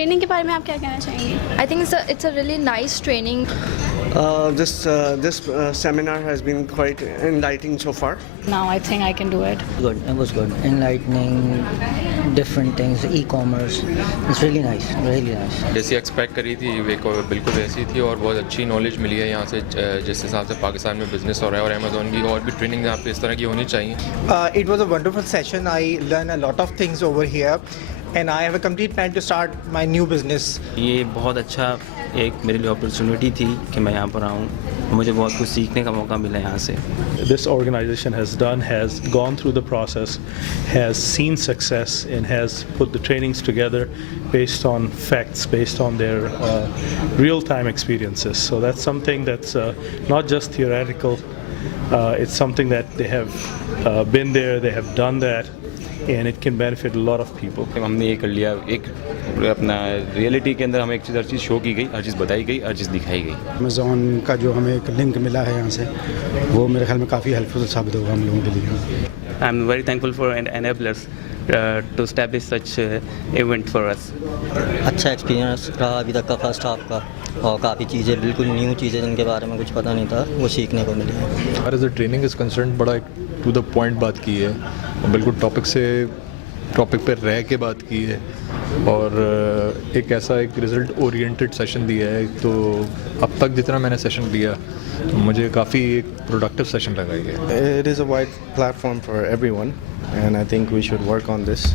ट्रेनिंग के बारे में आप क्या कहना चाहेंगे? I think it's a really nice training. This seminar has been quite enlightening so far. Now I think I can do it. Good, it was good. Enlightening, different things, e-commerce. It's really nice, really nice. जैसी एक्सपेक्ट करी थी वे को बिल्कुल वैसी थी और बहुत अच्छी नॉलेज मिली है यहाँ से जिस हिसाब से पाकिस्तान में बिजनेस हो रहा है और अमेज़ॉन की और भी ट्रेनिंग यहाँ पे इस तरह की होनी चाहिए. It was a wonderful session. I learned a lot of things over here and I have a complete plan to start my new business. ये बहुत अच्छा एक मेरे लिए अपॉर्चुनिटी थी कि मैं यहाँ पर आऊँ. मुझे बहुत कुछ सीखने का मौका मिला यहाँ से. This organization has gone through the process, has seen success and has put the trainings together based on facts, based on their real-time experiences. So that's something that's not just theoretical, it's something that they have been there, they have done that, and it can benefit a lot of people. हमने ये कर लिया एक अपना रियलिटी के अंदर हमें एक चीज़ हर चीज़ शो की गई, हर चीज़ बताई गई, हर चीज़ दिखाई गई. अमेज़ॉन का जो हमें एक लिंक मिला है यहाँ से वो मेरे ख्याल में काफ़ी हेल्पफुल साबित होगा हम लोगों के लिए. I'm very thankful for enablers to establish such event for us. अच्छा एक्सपीरियंस रहा अभी तक का फर्स्ट हाफ का और काफ़ी चीज़ें बिल्कुल न्यू चीज़ें जिनके बारे में कुछ पता नहीं था वो सीखने को मिली है. As the training is concern बड़ा टू द पॉइंट बात की है और बिल्कुल टॉपिक पर रह के बात की है और एक ऐसा एक रिज़ल्ट ओरिएंटेड सेशन दिया है. तो अब तक जितना मैंने सेशन लिया तो मुझे काफ़ी एक प्रोडक्टिव सेशन लगा है. It is a wide platform for everyone and I think we should work on this.